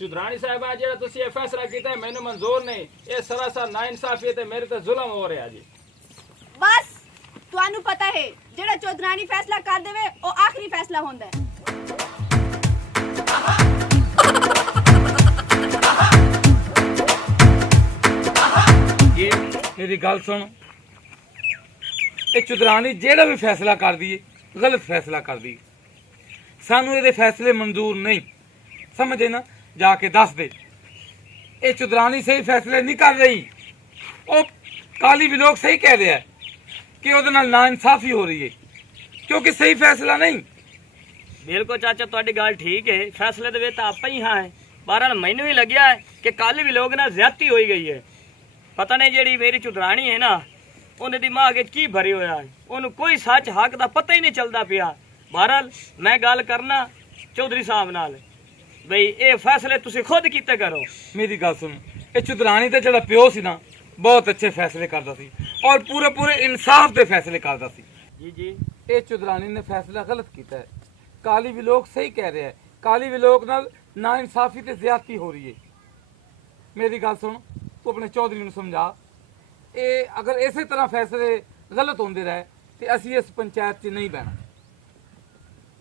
चौधरानी साहब जेड़ा तुसी ये फैसला कीता है मैनू मंजूर नहीं। ये सरासर नाइंसाफी है ते मेरे ते जुल्म हो रहा जी। बस ਤੁਹਾਨੂੰ ਪਤਾ ਹੈ ਜਿਹੜਾ ਚੌਧਰਾਨੀ ਫੈਸਲਾ ਕਰ ਦੇਵੇ ਉਹ ਆਖਰੀ ਫੈਸਲਾ ਹੁੰਦਾ ਹੈ। ये मेरी गल सुन, ये चौधरानी जेड़ा भी फैसला कर दी गलत फैसला कर दी, सानू ये फैसले मंजूर नहीं समझे ना, जाके दस दे। ये चौधरानी सही फैसले नहीं कर रही, वो काली भी लोग सही कह रहे हैं कि ਉਹਦੇ ਨਾਲ नाइंसाफी हो रही है क्योंकि सही फैसला नहीं। बिल्कुल चाचा तुहाडी गल ठीक है, फैसले दे विच तां आपां ही हाँ है। बहरहाल मैनू भी लग्या है कि कल भी लोग ना ज्यादती होई गई है। पता नहीं जेड़ी मेरी चौधरानी है ना उन्हें दिमाग विच की भरे होया है, उन्हें कोई सच हक दा पता ही नहीं चलता पिया। बहरहाल मैं गल करना चौधरी साहब नाल बई ये फैसले तुसी खुद कीते करो। मेरी गल सुन, ये चौधरानी ते जेड़ा प्यो सी ना बहुत अच्छे फैसले करता सी और पूरे पूरे इंसाफ के फैसले करता सी। जी जी ये चौधरानी ने फैसला गलत किया है। काली भी लोग सही कह रहे हैं, काली भी लोग नाल नाइंसाफी ते ज्यादती हो रही है। मेरी गल सुन, तू अपने चौधरी नूं समझा, ये अगर इसी तरह फैसले गलत होंदे रहे तो असी इस पंचायत च नहीं बहना।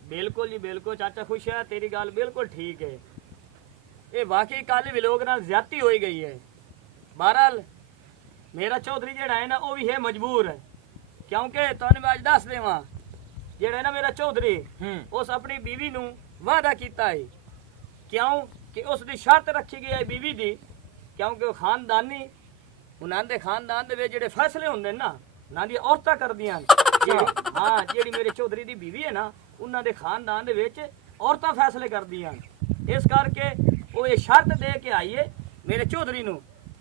बिल्कुल जी बिल्कुल चाचा खुश है, तेरी गल बिल्कुल ठीक है। ये वाकई कल भी लोग ना ज्यादती हो गई है। बहरहाल मेरा चौधरी जेड़ा है ना वो भी है मजबूर है, क्योंकि तुहानू मैं अज दस देवां जेड़ा है ना मेरा चौधरी उस अपनी बीवी नू वादा कीता है, क्यों कि उसकी शर्त रखी गई है बीवी दी, क्योंकि वो खानदानी उन्हां दे खानदान दे विच जेड़े फैसले हुंदे ना उन्हां दी औरतां करदियां हाँ जेड़ी मेरे चौधरी दी बीवी है ना उन्हां दे खानदान दे विच औरतां फैसले करदियां। इस करके वो ये शर्त दे के आई है मेरे चौधरी नू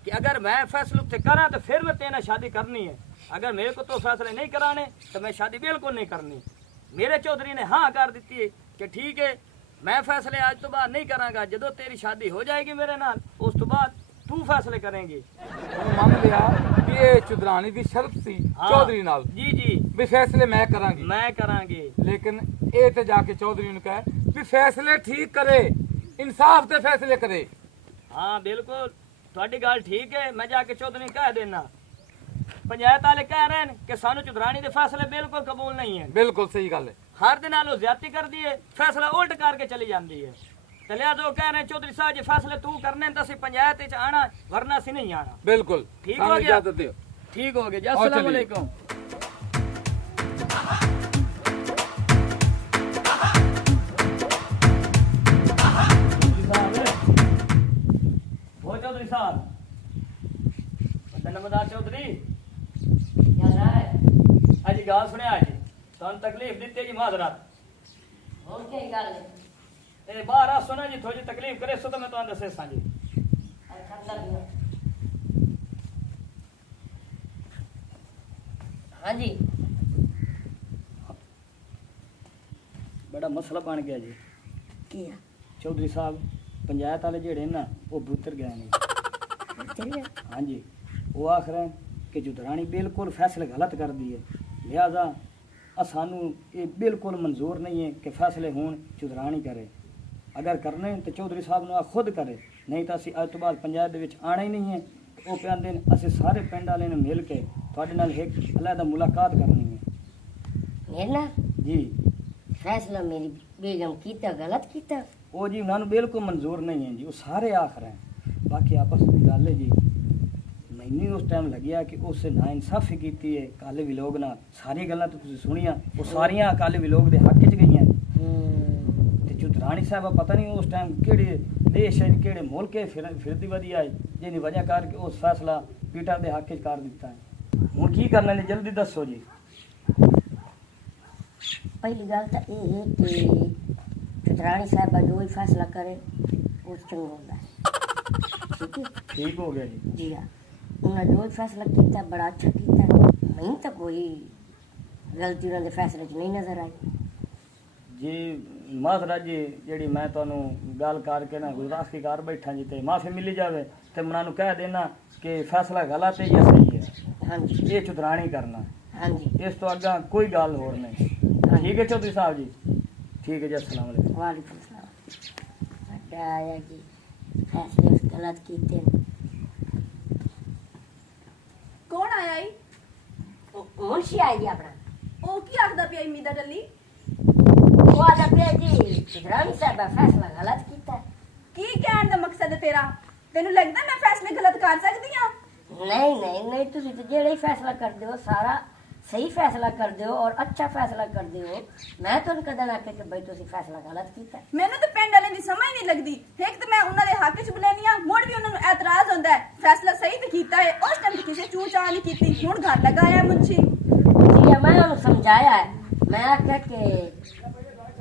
कि अगर मैं फैसले उत्ते करा तो फिर मैं तेरे शादी करनी है, अगर मेरे को तो फैसले नहीं कराने तो मैं शादी बिल्कुल नहीं करनी। मेरे चौधरी ने हाँ कर दी है कि ठीक है मैं फैसले आज तो बाद नहीं करांगा, जदों तेरी शादी हो जाएगी मेरे नाल उस तो बाद तू फैसले करेंगी। मान लिया कि ये चौधरानी की शर्त सी हाँ, चौधरी नाल जी जी भी फैसले मैं करांगी, मैं करांगी, लेकिन ये तो जाके चौधरी ने कहा भी फैसले ठीक करे, इंसाफ के फैसले करे। हाँ बिल्कुल थोड़ी गल ठीक है, मैं जाके चौधरी ने कह देना। पंचायत वाले कह रहे हैं कि सानू चौधरानी के फैसले बिल्कुल कबूल नहीं है। बिल्कुल सही गल है, हर दिन नालों ज्यादती कर दी है, फैसला उल्ट करके चली जाती है। तो लिहाजा वो कह रहे हैं चौधरी साहब जी फैसले तू करने तो असं पंचायत च आना वरना असं नहीं आना। बिल्कुल ठीक हो गया, ठीक हो गया जी, अस्सलाम वालेकुम। चौधरी साहब नमदार चौधरी अज गल सुनिया जी तुम तकलीफ दी जी माजरत बाहर आ सुना जी थोड़ी तकलीफ करे सो तो मैं तुम्हें दसे सा जी। हाँ जी बड़ा मसला बन गया जी। किया चौधरी साहब पंचायत वाले जेड़े ना वो बुतर गए ने। हाँ जी वो आख रहे हैं कि चौधरानी बिल्कुल फैसले गलत कर दिए, लिहाजा सानू ये बिल्कुल मंजूर नहीं है कि फैसले हों चौधरानी करे। अगर करने तो चौधरी साहब ने खुद करे, नहीं तो असी अज तो बाद पंचायत दे विच आना ही नहीं है। वो कहते हैं असी सारे पिंड वाले ने मिल के तुहाडे नाल एक अलहदा मुलाकात करनी है। मेरे ना जी फैसला मेरी बेगम कीता गलत कीता वो जी उन्होंने बिल्कुल मंजूर नहीं है जी, वो सारे आख रहे हैं। बाकी आपस में गल है जी, मैनू उस टाइम लग्या कि उससे नाइंसाफी की है कल भी लोग ना सारी गल्लां तो तुसीं सुनिया वो सारियां कल भी लोग दे हक च गई ते चौधरानी साहब पता नहीं उस टाइम केड़े देश है केड़े मुल्क है फिरदी वधी आई जिहदी वजह करके उस फैसला पीटा दे हक च कर दिता है। हुण की करना ने जल्दी दसो जी। पहली गल तो ये है कि चौधरानी साहब जो भी फैसला करे वो चंगा होता है। ठीक है ठीक हो गया जी। जी हाँ उन्हें जो भी फैसला किया बड़ा अच्छा किया, नहीं तो कोई गलती उन्होंने फैसले च नहीं नजर आई जी। माजरा जी जी मैं तुहानू गल करके ना गुजारिश कर बैठा जी तो माफ़ी मिली जाए तो मैं कह देना कि फैसला गलत है या सही है। हाँ जी ये चौधरानी करना, हाँ जी इस तो अगर कोई गल होर नहीं। ठीक है चौधरी साहब जी, ठीक है जी, अस्सलाम वालेकुम। वालेकुम सलाम। आया जी फैसले उस गलत कीते ने। कौन आया ही मुंशी आई गया अपना। ओ की आखदा पिया मीदा टल्ली वो आदा पिया जी चौधरानी साहब फैसला गलत कीता है। की कहण दा मकसद है तेरा? तेनू लगदा मैं फैसले गलत कर सकदी हां? नहीं नहीं नहीं, तुसी तो जेड़ा ही फैसला करते हो सारा सही फैसला करते हो और अच्छा फैसला करते हो। मैं तो कदा ना कह कि भाई तुसी फैसला गलत कीता है। ਮੈਨੂੰ ਤਾਂ ਪਿੰਡ ਵਾਲਿਆਂ ਦੀ ਸਮਝ ਨਹੀਂ ਲੱਗਦੀ। ਇੱਕ ਤਾਂ ਮੈਂ ਉਹਨਾਂ ਦੇ ਹੱਕ 'ਚ ਬੁਲਾਨੀ ਆ, ਮੁੜ ਵੀ ਉਹਨਾਂ ਨੂੰ ਐਤਰਾਜ਼ ਹੁੰਦਾ ਹੈ ਫੈਸਲਾ ਸਹੀ ਤੇ ਕੀਤਾ ਹੈ। ਉਸ ਟਾਈਮ ਕਿਸੇ ਚੂੰ ਚਾਹ ਨਹੀਂ ਕੀਤੀ, ਹੁਣ ਘਰ ਲਗਾਇਆ ਮੁੰਸ਼ੀ। जी मैं उन्हें समझाया है। मैं आख्या कि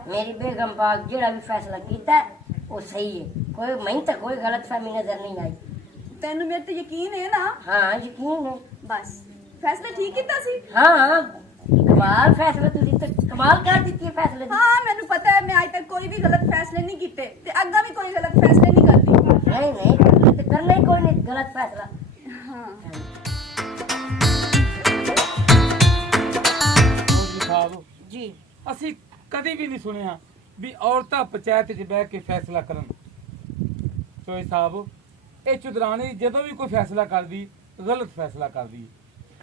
मेरी बेगम पाक जेड़ा भी फैसला कीता है वो सही है, कोई मैं तो कोई गलत फहमी नजर नहीं आई। ਤੈਨੂੰ ਮੇਰੇ ਤੇ ਯਕੀਨ ਹੈ ਨਾ? हाँ यकीन है। ਬਸ ਫੈਸਲਾ ਠੀਕ ਕੀਤਾ ਸੀ। हाँ कमाल फैसला तुसी तो कमाल कर दी है फैसले दी। ਹਾਂ ਮੈਨੂੰ ਪਤਾ ਹੈ, मैं आज तक कोई भी गलत फैसले नहीं कीते ਤੇ ਅੱਗਾ भी कोई गलत फैसले नहीं करती। नहीं नहीं तुसी तो करना ही कोई नहीं गलत फैसला। हाँ ਸਾਹਿਬ जी ਅਸੀਂ ਕਦੀ ਵੀ ਨਹੀਂ ਸੁਣਿਆ ਵੀ ਔਰਤਾਂ ਪੰਚਾਇਤ 'ਚ ਬਹਿ ਕੇ ਫੈਸਲਾ ਕਰਨ। ਚੋਈ ਸਾਹਿਬ ਇਹ ਚੁਦਰਾਣੀ ਜਦੋਂ ਵੀ ਕੋਈ ਫੈਸਲਾ ਕਰਦੀ ਗਲਤ ਫੈਸਲਾ ਕਰਦੀ ਹੈ।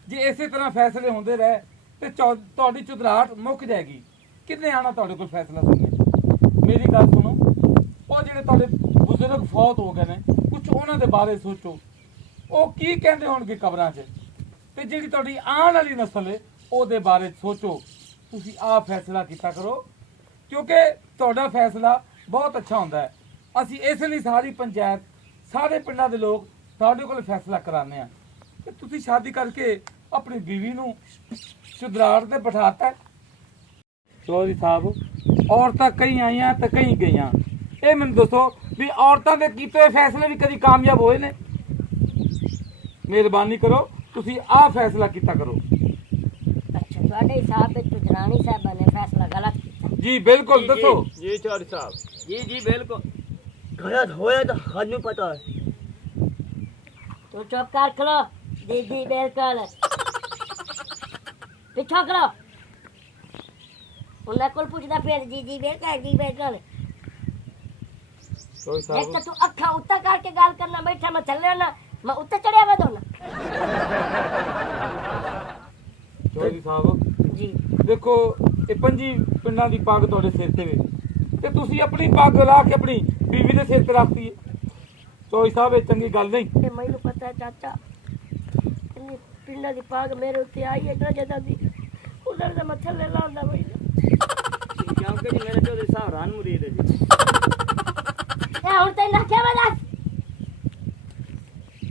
ਜੇ ਇਸੇ ਤਰ੍ਹਾਂ ਫੈਸਲੇ ਹੁੰਦੇ ਰਹੇ ਤੇ ਤੁਹਾਡੀ ਚੁਦਰਾਹਟ ਮੁੱਕ ਜਾਏਗੀ। ਕਿੰਨੇ ਆਣਾ ਤੁਹਾਡੇ ਕੋਲ ਫੈਸਲਾ ਸੁਣਨੇ? ਮੇਰੀ ਗੱਲ ਸੁਣੋ, ਉਹ ਜਿਹੜੇ ਤੁਹਾਡੇ ਬਜ਼ੁਰਗ ਫੌਤ ਹੋ ਗਏ ਨੇ ਕੁਝ ਉਹਨਾਂ ਦੇ ਬਾਰੇ ਸੋਚੋ, ਉਹ ਕੀ ਕਹਿੰਦੇ ਹੋਣਗੇ ਕਬਰਾਂ 'ਚ। ਤੇ ਜਿਹੜੀ ਤੁਹਾਡੀ ਆਉਣ ਵਾਲੀ ਨਸਲ ਹੈ ਉਹਦੇ ਬਾਰੇ ਸੋਚੋ। ਤੁਸੀਂ ਆਹ ਫੈਸਲਾ ਕੀਤਾ ਕਰੋ ਕਿਉਂਕਿ ਤੁਹਾਡਾ ਫੈਸਲਾ ਬਹੁਤ ਅੱਛਾ ਹੁੰਦਾ ਹੈ। ਅਸੀਂ ਇਸ ਲਈ ਸਾਰੀ ਪੰਚਾਇਤ ਸਾਰੇ ਪਿੰਡਾਂ ਦੇ ਲੋਕ ਤੁਹਾਡੇ ਕੋਲ ਫੈਸਲਾ ਕਰਾਉਂਦੇ ਆ ਕਿ ਤੁਸੀਂ ਸ਼ਾਦੀ ਕਰਕੇ ਆਪਣੀ ਬੀਵੀ ਨੂੰ ਸੁਧਰਾੜ ਤੇ ਬਿਠਾਤਾ। ਚੌਧਰੀ ਸਾਹਿਬ ਔਰਤਾਂ ਕਈ ਆਈਆਂ ਤੇ ਕਈ ਗਈਆਂ। ਇਹ ਮੈਨੂੰ ਦੱਸੋ ਵੀ ਔਰਤਾਂ ਦੇ ਕੀਤੇ ਹੋਏ ਫੈਸਲੇ ਵੀ ਕਦੀ ਕਾਮਯਾਬ ਹੋਏ ਨੇ? ਮਿਹਰਬਾਨੀ ਕਰੋ ਤੁਸੀਂ ਆਹ ਫੈਸਲਾ ਕੀਤਾ ਕਰੋ। अच्छा ਤੁਹਾਡੇ ਹਿਸਾਬ ਵਿੱਚ ਚੌਧਰਾਣੀ ਸਾਹਿਬ ਨੇ ਫੈਸਲਾ ਗਲਤ ਕੀਤਾ। ਜੀ ਬਿਲकुल ਦੱਸੋ। जी चौधरी साहब, जी जी बिल्कुल गलत होया तो सानू पता है। तू चुप कर खलो। दीदी बिल्कुल पिछो खलो। उन्हें कुल पूछदा फिर जी जी बिल्कुल। ਚੌਧਰੀ एक ਸਾਹਿਬ तो तू अखा उत्ता करके गल करना बैठा मैं थल्ले ना मैं उत्ते चढ़िया वा दोना। ਚੌਧਰੀ ਸਾਹਿਬ जी ਦੇਖੋ ਇਹ ਪੰਜੀ ਪਿੰਡਾਂ ਦੀ ਪੱਗ ਤੁਹਾਡੇ ਸਿਰ ਤੇ ਵੇ ਤੇ ਤੁਸੀਂ ਆਪਣੀ ਪੱਗ ਲਾ ਕੇ ਆਪਣੀ ਬੀਵੀ ਦੇ ਸਿਰ ਤੇ ਰੱਖਤੀ ਹੈ। ਚੌਧਰੀ ਸਾਹਿਬ ਇਹ ਚੰਗੀ ਗੱਲ ਨਹੀਂ। ते मैनू पता है चाचा इन्नी पिंडा दी पाग मेरे उत्ते आई है जदा दी उधर से मैं थल्ले लांदा भाई। क्योंकि जी मेरे चौधरी साहब रान मुरीद है जी। ए हुन ते ना क्या बजा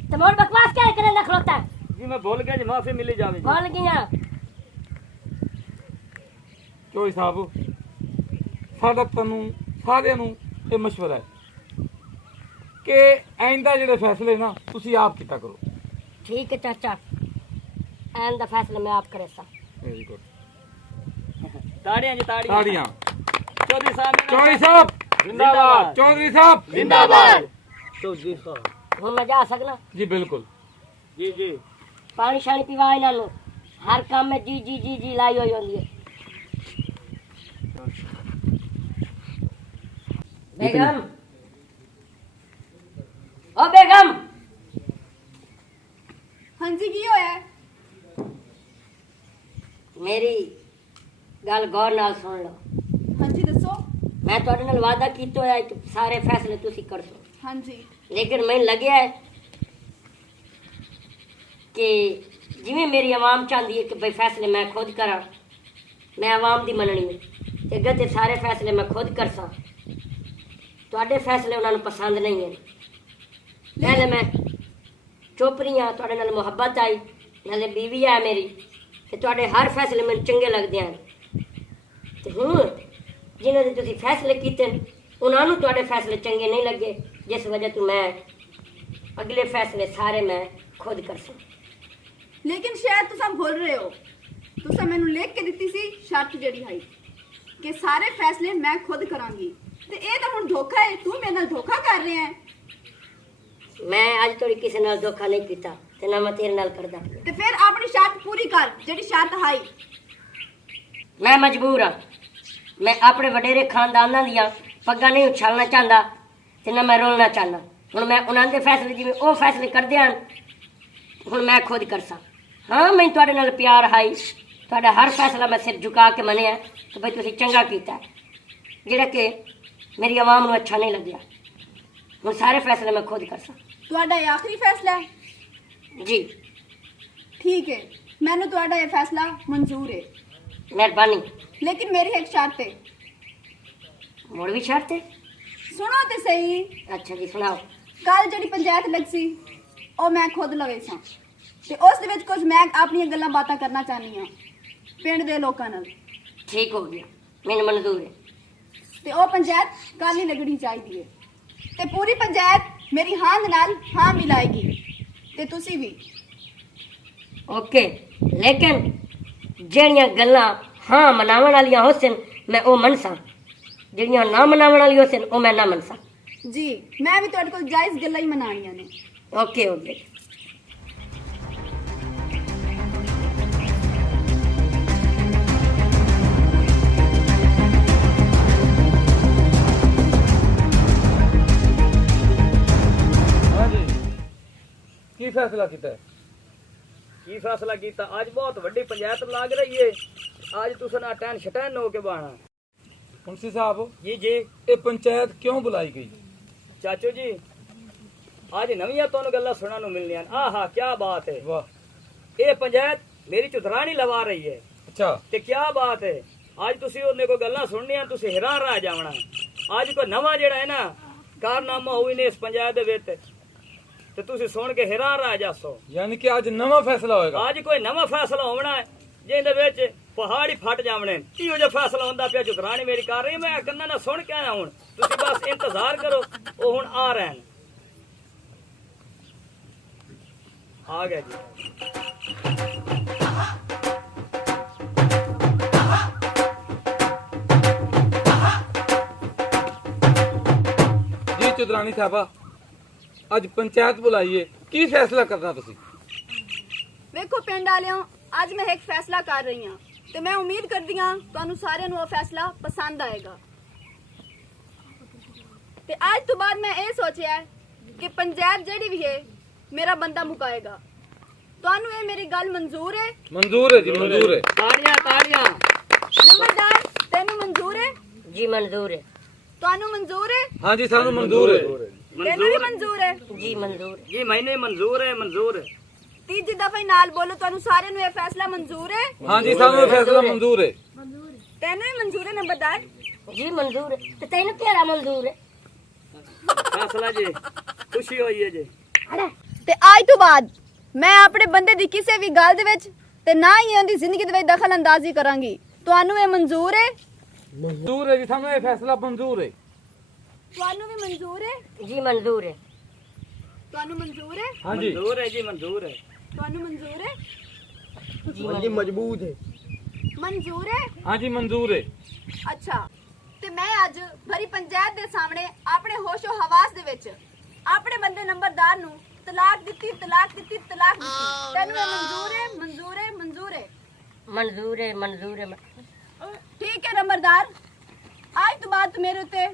तमोर बकवास क्या करे ना खलोता जी मैं भूल गया जी, माफी मिली जावे जी। बोल गया। ਚੌਧਰੀ ਸਾਹਿਬ ਸਾਡਾ ਤੁਹਾਨੂੰ ਸਾਰਿਆਂ ਨੂੰ ਇਹ ਮਸ਼ਵਰਾ ਹੈ ਕਿ ਆਇੰਦਾ ਜਿਹੜੇ ਫੈਸਲੇ ਨਾ ਤੁਸੀਂ ਆਪ ਕੀਤਾ ਕਰੋ। ठीक है चाचा एंड द फैसला मैं आप करे सा। Very good. ताड़ियां जी ताड़ियां। ਤਾੜੀਆਂ। चौधरी साहब ने ਚੌਧਰੀ ਸਾਹਿਬ जिंदाबाद। ਚੌਧਰੀ ਸਾਹਿਬ जिंदाबाद। चौधरी साहब हुन मैं जा सकना? ਜੀ ਬਿਲकुल। जी जी पानी शानी पीवा इन्हां नु हर काम में जी जी जी जी लाई होई होंदी है। बेगम ओ बेगम हाँ जी की होया है? मेरी गल गौर नाल सुन लो। हाँ जी दसो। मैं तुहाडे नाल वादा कीता होया कि सारे फैसले तुसी करसो, हाँ जी लेकिन मैनूं लग्या है कि जिवें मेरी आवाम चाहती है कि भाई फैसले मैं खुद करा, मैं आवाम दी मननी है ते अगे ते सारे फैसले मैं खुद करसा। तुहाडे फैसले उन्हां नूं पसंद नहीं है। पहले मैं चुप रही हाँ, तुहाडे नाल मुहब्बत आई, नाले बीवी है मेरी ते तुहाडे हर फैसले मैनूं चंगे लगदे हैं। ते हुण जिन्हां दे तुसीं फैसले कीते उन्हां नूं तुहाडे फैसले चंगे नहीं लगे, जिस वजह तो मैं अगले फैसले सारे मैं खुद करसा। लेकिन शायद तुसा भूल रहे हो, तुसा मैनू लिख के दित्ती सी शर्त जड़ी है कि सारे फैसले मैं खुद करांगी ते ये तो हुण धोखा है। तू मेरे नाल धोखा कर रहे हैं मैं अज तोड़ी किसी नाल धोखा नहीं कीता ते ना मैं तेरे नाल करदा पिया। ते फिर अपनी शर्त पूरी कर जड़ी शर्त है। मैं मजबूर हाँ। मैं अपने वडेरे खानदानां दियां पग्गां नहीं उछालना चाहता ते ना मैं रोलना चाहना। ਹੁਣ ਮੈਂ ਉਹਨਾਂ ਦੇ ਫੈਸਲੇ ਜਿਵੇਂ ਉਹ ਫੈਸਲੇ ਕਰਦੇ ਹਨ ਹੁਣ ਮੈਂ ਖੁਦ ਕਰਸਾਂ। ਹਾਂ ਮੈਂ ਤੁਹਾਡੇ ਨਾਲ ਪਿਆਰ ਹਾਈ, ਤੁਹਾਡਾ ਹਰ ਫੈਸਲਾ ਮੈਂ ਸਿਰ ਝੁਕਾ ਕੇ ਮੰਨਿਆ ਕਿ ਬਈ ਤੁਸੀਂ ਚੰਗਾ ਕੀਤਾ ਜਿਹੜਾ ਕਿ ਮੇਰੀ ਆਵਾਮ ਨੂੰ ਅੱਛਾ ਨਹੀਂ ਲੱਗਿਆ। ਹੁਣ ਸਾਰੇ ਫੈਸਲੇ ਮੈਂ ਖੁਦ ਕਰਸਾਂ। ਤੁਹਾਡਾ ਇਹ ਆਖਰੀ ਫੈਸਲਾ ਹੈ? ਜੀ ਠੀਕ ਹੈ, ਮੈਨੂੰ ਤੁਹਾਡਾ ਇਹ ਫੈਸਲਾ ਮਨਜ਼ੂਰ ਹੈ, ਮਿਹਰਬਾਨੀ। ਲੇਕਿਨ ਮੇਰੀ ਇੱਕ ਸ਼ਰਤ ਹੈ। ਮੁੜ ਵੀ ਸ਼ਰਤ ਹੈ? ਸੁਣੋ ਤੇ ਸਹੀ। ਅੱਛਾ ਜੀ ਸੁਣਾਓ। ਕੱਲ ਜਿਹੜੀ ਪੰਚਾਇਤ ਲੱਗ ਸੀ ਉਹ ਮੈਂ ਖੁਦ ਲਵੇ ਸਾਂ ਤੇ ਉਸ ਦੇ ਵਿੱਚ ਕੁਝ ਮੈਂ ਆਪਣੀਆਂ ਗੱਲਾਂ ਬਾਤਾਂ ਕਰਨਾ ਚਾਹਨੀ ਹਾਂ ਪਿੰਡ ਦੇ ਲੋਕਾਂ ਨਾਲ। ਠੀਕ ਹੋ ਗਿਆ, ਮੈਨੂੰ ਮਨਜ਼ੂਰ ਹੈ। ਤੇ ਉਹ ਪੰਚਾਇਤ ਕੱਲ ਹੀ ਲੱਗਣੀ ਚਾਹੀਦੀ ਹੈ ਤੇ ਪੂਰੀ ਪੰਚਾਇਤ ਮੇਰੀ ਹਾਂ ਦੇ ਨਾਲ ਹਾਂ ਮਿਲਾਏਗੀ ਤੇ ਤੁਸੀਂ ਵੀ। ਓਕੇ, ਲੇਕਿਨ ਜਿਹੜੀਆਂ ਗੱਲਾਂ ਹਾਂ ਮਨਾਵਣ ਵਾਲੀਆਂ ਹੋਸਨ ਮੈਂ ਉਹ ਮੰਨਸਾਂ, ਜਿਹੜੀਆਂ ਨਾ ਮਨਾਵਣ ਵਾਲੀਆਂ ਹੋਸਨ ਉਹ ਮੈਂ ਨਾ ਮੰਨਸਾਂ। ਜੀ ਮੈਂ ਵੀ ਤੁਹਾਡੇ ਕੋਲ ਜਾਇਜ਼ ਗੱਲਾਂ ਹੀ ਮਨਾਣੀਆਂ ਨੇ। Okay okay. ਹਾਂਜੀ ਕੀ ਫੈਸਲਾ ਕੀਤਾ ਹੈ? ਕੀ ਫੈਸਲਾ ਕੀਤਾ? ਅੱਜ ਬਹੁਤ ਵੱਡੀ ਪੰਚਾਇਤ ਲੱਗ ਰਹੀ ਏ। ਅੱਜ ਤੁਸੀਂ ਨਾ ਟੈਨ ਸ਼ਟੈਨ ਹੋ ਕੇ ਬਾਣਾ। ਮੁਨਸੀ ਸਾਹਿਬ ਜੀ ਜੀ ਇਹ ਪੰਚਾਇਤ ਕਿਉਂ ਬੁਲਾਈ ਗਈ? ਚਾਚੂ ਜੀ, ਅੱਜ ਨਵੀਆਂ ਤੁਹਾਨੂੰ ਗੱਲਾਂ ਸੁਣਨ ਨੂੰ ਮਿਲਣੀਆਂ। ਆਹਾ ਕੀ ਬਾਤ ਹੈ। ਵਾਹ, ਇਹ ਪੰਚਾਇਤ ਮੇਰੀ ਚੁਤਰਾਣੀ ਲਵਾ ਰਹੀ ਹੈ ਅੱਛਾ ਤੇ ਕੀ ਬਾਤ ਹੈ। ਅੱਜ ਤੁਸੀਂ ਉਹਨੇ ਕੋਈ ਗੱਲਾਂ ਸੁਣਨੀਆਂ, ਤੁਸੀਂ ਹੈਰਾਨ ਰਹਿ ਜਾਵਣਾ। ਅੱਜ ਕੋਈ ਨਵਾਂ ਜਿਹੜਾ ਹੈ ਨਾ ਕਾਰਨਾਮਾ ਹੋਈ ਨੇ ਇਸ ਪੰਚਾਇਤ ਦੇ ਵਿੱਚ ਤੇ ਤੁਸੀਂ ਸੁਣ ਕੇ ਹੈਰਾਨ ਰਹਿ ਜਾਸੋ। ਯਾਨੀ ਕਿ ਅੱਜ ਨਵਾਂ ਫੈਸਲਾ ਹੋਏਗਾ। ਅੱਜ ਕੋਈ ਨਵਾਂ ਫੈਸਲਾ ਹੋਣਾ ਹੈ ਜਿਹਦੇ ਵਿੱਚ ਪਹਾੜ ਹੀ ਫਟ ਜਾਵਣੇ। ਇਹੋ ਜਿਹਾ ਫੈਸਲਾ ਹੁੰਦਾ ਪਿਆ ਚੁਤਰਾਣੀ ਮੇਰੀ ਕਰ ਰਹੀ। ਮੈਂ ਕੰਨਾਂ ਨਾਲ ਸੁਣ ਕੇ ਆਇਆ। ਹੁਣ ਤੁਸੀਂ ਬਸ ਇੰਤਜ਼ਾਰ ਕਰੋ, ਉਹ ਹੁਣ ਆ ਰਹੇ ਨੇ। ਆ ਗਿਆ ਜੀ। ਜੀ ਚੁਦਰਾਨੀ ਸਾਹਿਬਾ, ਅੱਜ ਪੰਚਾਇਤ ਬੁਲਾਈਏ, ਕੀ ਫੈਸਲਾ ਕਰਨਾ ਤੁਸੀਂ? ਵੇਖੋ ਪਿੰਡ ਵਾਲਿਓ, ਅੱਜ ਮੈਂ ਇੱਕ ਫੈਸਲਾ ਕਰ ਰਹੀ ਹਾਂ ਤੇ ਮੈਂ ਉਮੀਦ ਕਰਦੀ ਹਾਂ ਤੁਹਾਨੂੰ ਸਾਰਿਆਂ ਨੂੰ ਉਹ ਫੈਸਲਾ ਪਸੰਦ ਆਏਗਾ। ਤੇ ਅੱਜ ਤੋਂ ਬਾਅਦ ਮੈਂ ਇਹ ਸੋਚਿਆ ਹੈ ਕਿ ਪੰਚਾਇਤ ਜਿਹੜੀ ਵੀ ਹੈ ਮੇਰਾ ਬੰਦਾ ਮੁਕਾਏਗਾ। ਤੁਹਾਨੂੰ ਇਹ ਮੇਰੀ ਗੱਲ ਮਨਜ਼ੂਰ ਹੈ? ਮਨਜ਼ੂਰ ਹੈ ਜੀ, ਮਨਜ਼ੂਰ ਹੈ। ਤਾੜੀਆਂ ਤਾੜੀਆਂ। ਨੰਬਰਦਾਰ ਤੈਨੂੰ ਮਨਜ਼ੂਰ ਹੈ? ਜੀ ਮਨਜ਼ੂਰ ਹੈ। ਤੁਹਾਨੂੰ ਮਨਜ਼ੂਰ ਹੈ? ਹਾਂਜੀ ਸਾਨੂੰ ਮਨਜ਼ੂਰ ਹੈ। ਤੈਨੂੰ ਵੀ ਮਨਜ਼ੂਰ ਹੈ? ਜੀ ਮਨਜ਼ੂਰ ਹੈ। ਜੀ ਮੈਨੂੰ ਮਨਜ਼ੂਰ ਹੈ, ਮਨਜ਼ੂਰ ਹੈ। ਤੀਜੀ ਦਫਾ ਹੀ ਨਾਲ ਬੋਲੋ, ਤੁਹਾਨੂੰ ਸਾਰਿਆਂ ਨੂੰ ਇਹ ਫੈਸਲਾ ਮਨਜ਼ੂਰ ਹੈ? ਹਾਂਜੀ ਸਾਨੂੰ ਇਹ ਫੈਸਲਾ ਮਨਜ਼ੂਰ ਹੈ। ਤੈਨੂੰ ਵੀ ਮਨਜ਼ੂਰ ਹੈ ਨੰਬਰਦਾਰ? ਜੀ ਮਨਜ਼ੂਰ ਹੈ। ਤੇ ਤੈਨੂੰ ਕਿਹੜਾ ਮਨਜ਼ੂਰ ਹੈ? ਫੈਸਲਾ ਜੀ ਖੁਸ਼ੀ ਹੋਈ ਹੈ ਜੀ। ਤੇ ਅੱਜ ਤੋਂ ਬਾਅਦ ਮੈਂ ਆਪਣੇ ਬੰਦੇ ਦੀ ਕਿਸੇ ਵੀ ਗੱਲ ਦੇ ਵਿੱਚ ਤੇ ਨਾ ਹੀ ਉਹਦੀ ਜ਼ਿੰਦਗੀ ਦੇ ਵਿੱਚ ਦਖਲ ਅੰਦਾਜ਼ੀ ਕਰਾਂਗੀ। ਤੁਹਾਨੂੰ ਇਹ ਮਨਜ਼ੂਰ ਹੈ? ਮਨਜ਼ੂਰ ਹੈ ਜੀ, ਸਾਨੂੰ ਇਹ ਫੈਸਲਾ ਮਨਜ਼ੂਰ ਹੈ। ਤੁਹਾਨੂੰ ਵੀ ਮਨਜ਼ੂਰ ਹੈ? ਜੀ ਮਨਜ਼ੂਰ ਹੈ। ਤੁਹਾਨੂੰ ਮਨਜ਼ੂਰ ਹੈ? ਹਾਂਜੀ ਮਨਜ਼ੂਰ ਹੈ ਜੀ, ਮਨਜ਼ੂਰ ਹੈ। ਤੁਹਾਨੂੰ ਮਨਜ਼ੂਰ ਹੈ? ਜੀ ਮਜ਼ਬੂਤ ਹੈ। ਮਨਜ਼ੂਰ ਹੈ? ਹਾਂਜੀ ਮਨਜ਼ੂਰ ਹੈ। ਅੱਛਾ, ਤੇ ਮੈਂ ਅੱਜ ਭਰੀ ਪੰਚਾਇਤ ਦੇ ਸਾਹਮਣੇ ਆਪਣੇ ਹੋਸ਼ੋ ਹਵਾਸ ਦੇ ਵਿੱਚ ਆਪਣੇ ਬੰਦੇ ਨੰਬਰਦਾਰ ਨੂੰ ਤਲਾਕ ਦਿੱਤੀ, ਤਲਾਕ ਦਿੱਤੀ, ਤਲਾਕ ਦਿੱਤੀ। ਤੈਨੂੰ ਇਹ ਮਨਜ਼ੂਰ ਹੈ? ਮਨਜ਼ੂਰ ਹੈ? ਮਨਜ਼ੂਰ ਹੈ? ਮਨਜ਼ੂਰ ਹੈ। ਮਨਜ਼ੂਰ ਹੈ। ਠੀਕ ਹੈ ਨੰਬਰਦਾਰ, ਅੱਜ ਤੋਂ ਬਾਅਦ ਤੂੰ ਮੇਰੇ ਉੱਤੇ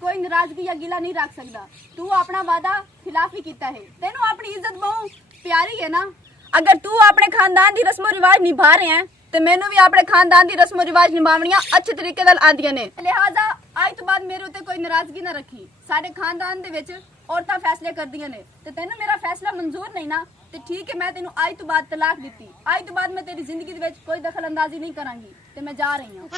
ਕੋਈ ਨਾਰਾਜ਼ਗੀ ਜਾਂ ਗਿਲਾ ਨਹੀਂ ਰੱਖ ਸਕਦਾ। ਤੂੰ ਆਪਣਾ ਵਾਦਾ ਖਿਲਾਫੀ ਕੀਤਾ ਹੈ। ਤੈਨੂੰ ਆਪਣੀ ਇੱਜ਼ਤ ਬਹੁਤ ਪਿਆਰੀ ਹੈ ਨਾ। ਅਗਰ ਤੂੰ ਆਪਣੇ ਖਾਨਦਾਨ ਦੀ ਰਸਮੋ ਰਿਵਾਜ ਨਿਭਾ ਰਿਹਾ ਹੈ ਤੇ ਮੈਨੂੰ ਵੀ ਆਪਣੇ ਖਾਨਦਾਨ ਦੀ ਰਸਮੋ ਰਿਵਾਜ ਨਿਭਾਉਣੀਆਂ ਅੱਛੇ ਤਰੀਕੇ ਨਾਲ ਆਉਂਦੀਆਂ ਨੇ। ਲਿਹਾਜ਼ਾ ਅੱਜ ਤੋਂ ਬਾਅਦ ਮੇਰੇ ਉੱਤੇ ਕੋਈ ਨਾਰਾਜ਼ਗੀ ਨਾ ਰੱਖੀ। ਸਾਡੇ ਖਾਨਦਾਨ ਦੇ ਵਿੱਚ ਔਰਤਾਂ ਫੈਸਲੇ ਕਰਦੀਆਂ ਨੇ ਤੇ ਤੈਨੂੰ ਮੇਰਾ ਫੈਸਲਾ ਮਨਜ਼ੂਰ ਨਹੀਂ ਨਾ, ਤੇ ਠੀਕ ਹੈ ਮੈਂ ਤੈਨੂੰ ਅੱਜ ਤੋਂ ਬਾਅਦ ਤਲਾਕ ਦਿੱਤੀ। ਅੱਜ ਤੋਂ ਬਾਅਦ ਮੈਂ ਤੇਰੀ ਜ਼ਿੰਦਗੀ ਦੇ ਵਿੱਚ ਕੋਈ ਦਖਲ ਅੰਦਾਜ਼ੀ ਨਹੀਂ ਕਰਾਂਗੀ ਤੇ ਮੈਂ ਜਾ ਰਹੀ ਹਾਂ।